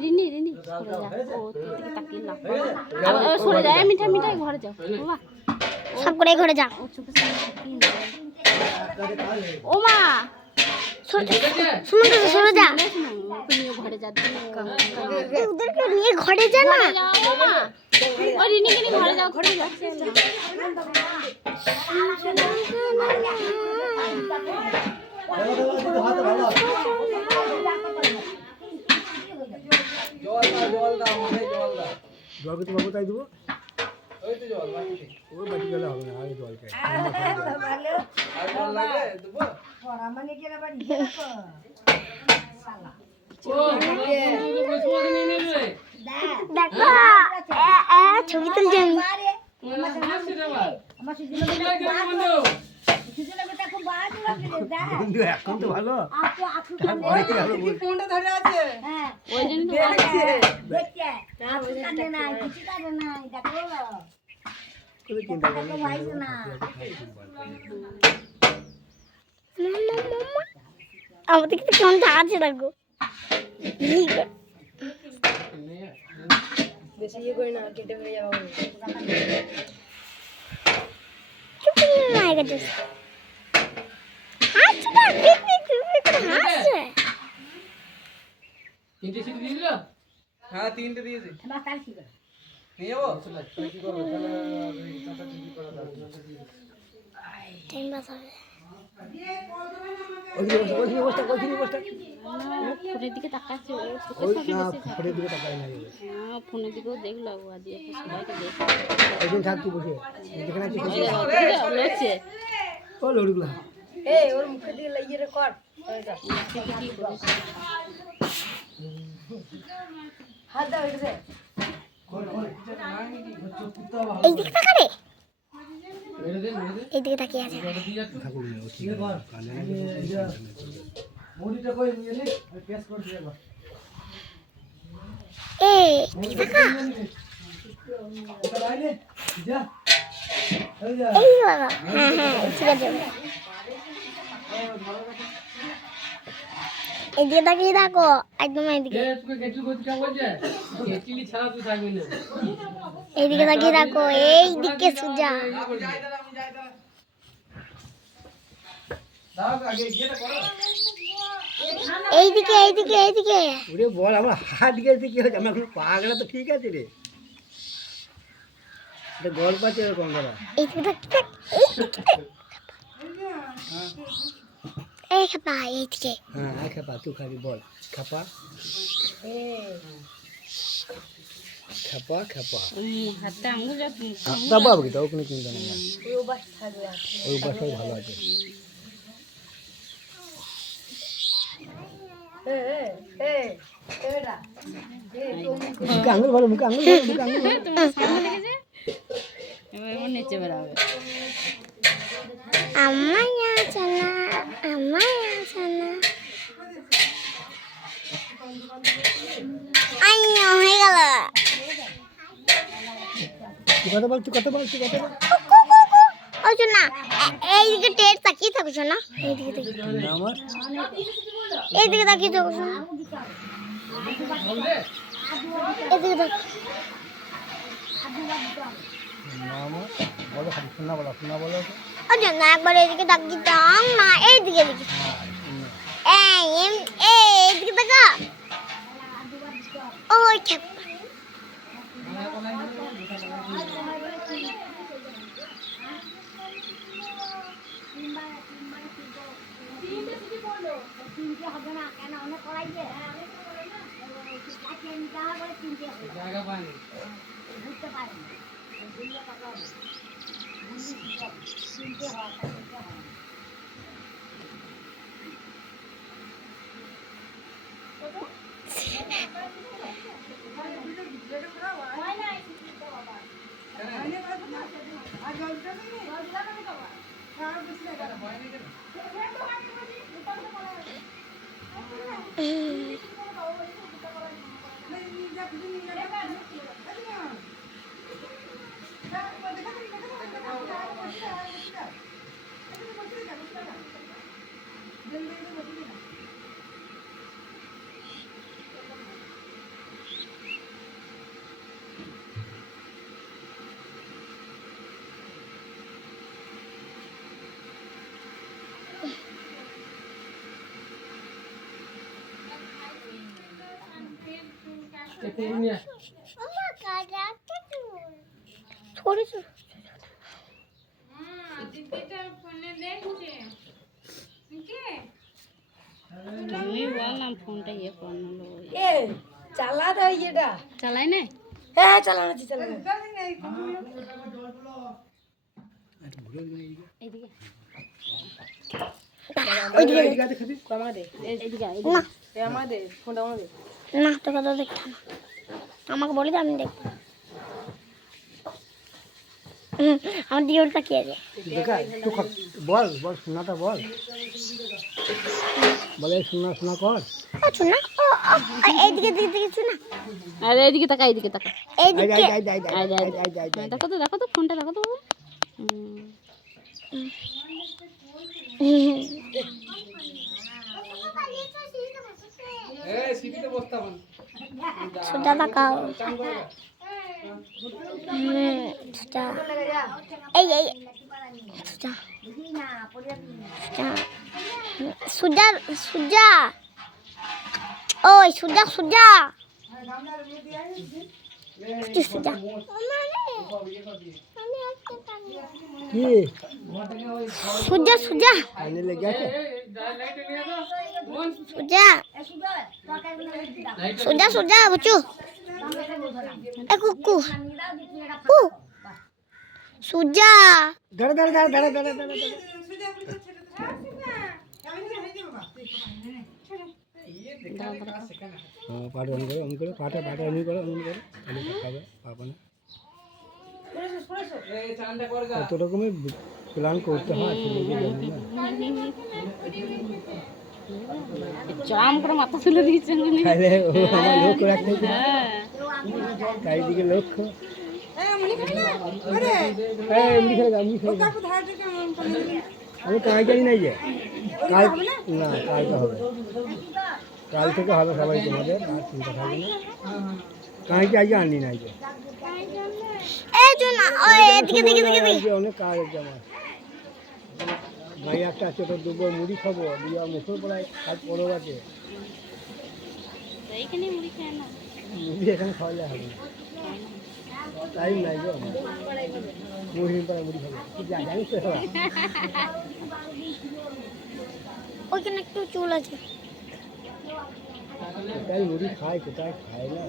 রিনি রিনি সরে যা ও তোর দিকে তাকিয়ে লাভ সরে যা মিঠা মিঠাই ঘরে যাও বাবা সব করে ঘরে যা ও চোখের সামনে তাকিয়ে না ও মা শুনো তো সরে যা ওকে নিয়ে ঘরে যা ওদেরকে নিয়ে ঘরে যা না ও মা ও রিনিকে নিয়ে ঘরে যাও ঘরে যাচ্ছে জল তো বাবু তাই দেবো ওই তো জল বাকি ওই বাকি গেলে হবে না আগে জল খাই ভালো আর জল লাগে দেবো পড়া মানে গেলে বাড়ি দেখো শালা দেখো ছবি তুলছি আমি বন্ধু এখন তো ভালো ফোনটা ধরে আছে ওই জন্য কোনো চিন্তা করো না আমাদের কিন্তু কেমন আছে দেখো বেশি ইয়ে করে না কেটে হয়ে যাবে তিনটে সিটি দিয়ে দিল হ্যাঁ তিনটে দিয়েছি নিয়ে যাবো কি করবো ফোনের দিকে তাকাচ্ছে ও ফোনের দিকে তাকাই না ফোনের দিকেও দেখলো আজ সবাইকে দেখে একদিন থাকছি বসে যেখানে আছি লড়ছে ও লড়ুগুলা এই ওর মুখের দিকে লাগিয়ে রে কর কি করেছে হাত দাও এটা দে এই দিকে তাকা রে মেরে দে এই দিকে তাকিয়ে আছে ঠাকুর নিয়ে ঠিক আছে মুড়িটা কই নিয়ে নে পেশ করে দিয়ে দাও এই দিকে তাকা বাইরে যা এই বাবা হ্যাঁ হ্যাঁ ঠিক আছে এদিকে তাকিয়ে থাকো একদম এইদিকে তোকে কেটলি করতে কেমন বলছে কেটলি ছাড়া তুই থাকবি না এইদিকে তাকিয়ে থাকো এইদিকে সুজা দাও আগে গিয়েটা করো এইদিকে এইদিকে এইদিকে ওরে বল আমার হাত গেছে কি হচ্ছে আমি এখন পা গেলে তো ঠিক আছে রে এটা গল্প আছে এরকম করা এইদিকে তাকিয়ে এই খাপা এইদিকে হ্যাঁ খাপা তুই খাবি বল খাপা খাপা খাপা হাতে আঙুল তা বাবু কি তাও কোনো চিন্তা নেই ওই বাসায় ভালো আছে মুখে আঙুল ভালো মুখে আঙুল ভালো মুখে আঙুল ভালো তোমার সামনে দেখেছে এবার ওর নিচে বেরাবে আমায় আছে না আইয়ো হয়ে গেল তুই কথা বল তুই কথা বল তুই কথা বল ওই শোনা এইদিকে টেট তাকিয়ে থাকো শোনা এইদিকে আমার এইদিকে তাকিয়ে থাকো শোনা এইদিকে তাকিয়ে আমার বলো খালি শোনা বলো ওই জন্য একবার এইদিকে তাকিয়ে দাও না এইদিকে দেখি এইদিকে তাকা ওই খেপ জায়গা পায়নি Then একটু নিয়ে আয়। थोड़ी सी আমি বললাম ফোনটা ইয়ে করলো এ চালা তো এটা চালাই না হ্যাঁ চালাচ্ছি চালাচ্ছি এদিকে এইদিকে আছে খাবি আমাদের এদিকে না আমাদের ফোনটা আমাদের না তোকে তো দেখতে না আমাকে বলে দে আমি দেখবো আমার দিকে ওটা কি আছে দেখা তুই বল বল শোনাটা বল বলে শোনা শোনা কর ও শোনা এইদিকে দিকে শোনা আরে এদিকে তাকা এদিকে তাকা এইদিকে দেখো তো ফোনটা দেখো তো বাবা এই সিটিতে বসতাম সুজা তাকাও সুজা এই সুজা সুজা সুজা ওই সুজা সুজা কি সুজা কি সুজা সুজা কানে লেগে আছে সুজা সুজা সুজা বুচু এ কুকু সুজা দাঁড়া দাঁড়া দাঁড়া দাঁড়া দাঁড়া দাঁড়া পাটা অন করো পাটা অন করো তাহলে দেখাবে পাবো না এই চান্দা কর গা কত রকমের প্ল্যান করতে হয় ছেলেকে জানি না জাম করে মাথা তুলে দিয়েছে তাহলে ও আমার লক্ষ্য রাখতে হবে। হ্যাঁ চারিদিকে লক্ষ্য এমনি খেলে আমি কাজ জানি নাই যে কাল না কালকে হবে কাল থেকে হবে সবাই তোমাদের আর চিন্তা থাকবে না কাজকে আজকে আনি নাই যে এই শোনা ওই এদিকে দিকে দিকে আজকে অনেক কাজ আছে আমার ভাই একটা আছে তো দুটো মুড়ি খাবো দিয়ে মুখের পড়ায় কাজ পড়ো আছে এইখানে মুড়ি খায় না মুড়ি এখানে খাওয়ালে হবে না টাইম নাই গো মুড়ি পড়া মুড়ি খাবো কি জানিস তো ওইখানে একটু চুল আছে কোথায় মুড়ি খায় কোথায় খায় না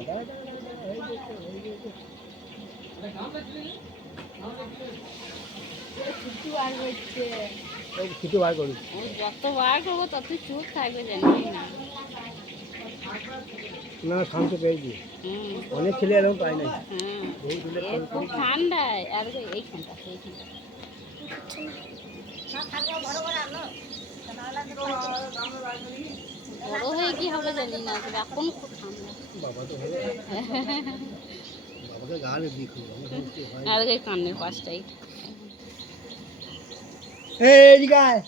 কিছু বার করি ও যত বার করবো তত চুপ থাকবে জানি না না শান্ত পেয়েছি হুম অনেক ছেলে এরকম পায় নাই হুম বহু ছেলে এ খুব ঠান্ডায় আর এইখানটা বড় হয়ে কি হবে জানি না তবে এখন খুব ঠান্ডা বাবা তো হবে বাবাকে গালে দিক আর ওই কানের পাশটাই এই গায়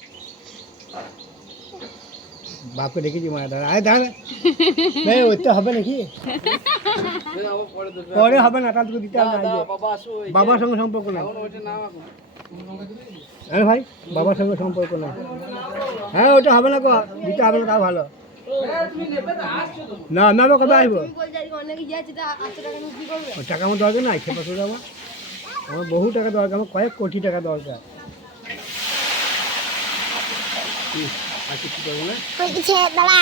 বাপকে দেখেছি মায়া দাঁড়া আয় দাঁড়া এই ওইটা হবে নাকি পরে হবে না তার দিতে হবে না বাবার সঙ্গে সম্পর্ক নাই হ্যাঁ ভাই বাবার সঙ্গে সম্পর্ক নাই হ্যাঁ ওটা হবে না গো দিতে হবে না তা ভালো না আমি আবার কবে আসবো ওই টাকা আমার দরকার নাই খেপা শুধু আমার বহু টাকা দরকার আমার কয়েক কোটি টাকা দরকার আর কিছু করবো না ওই কিছু দাঁড়া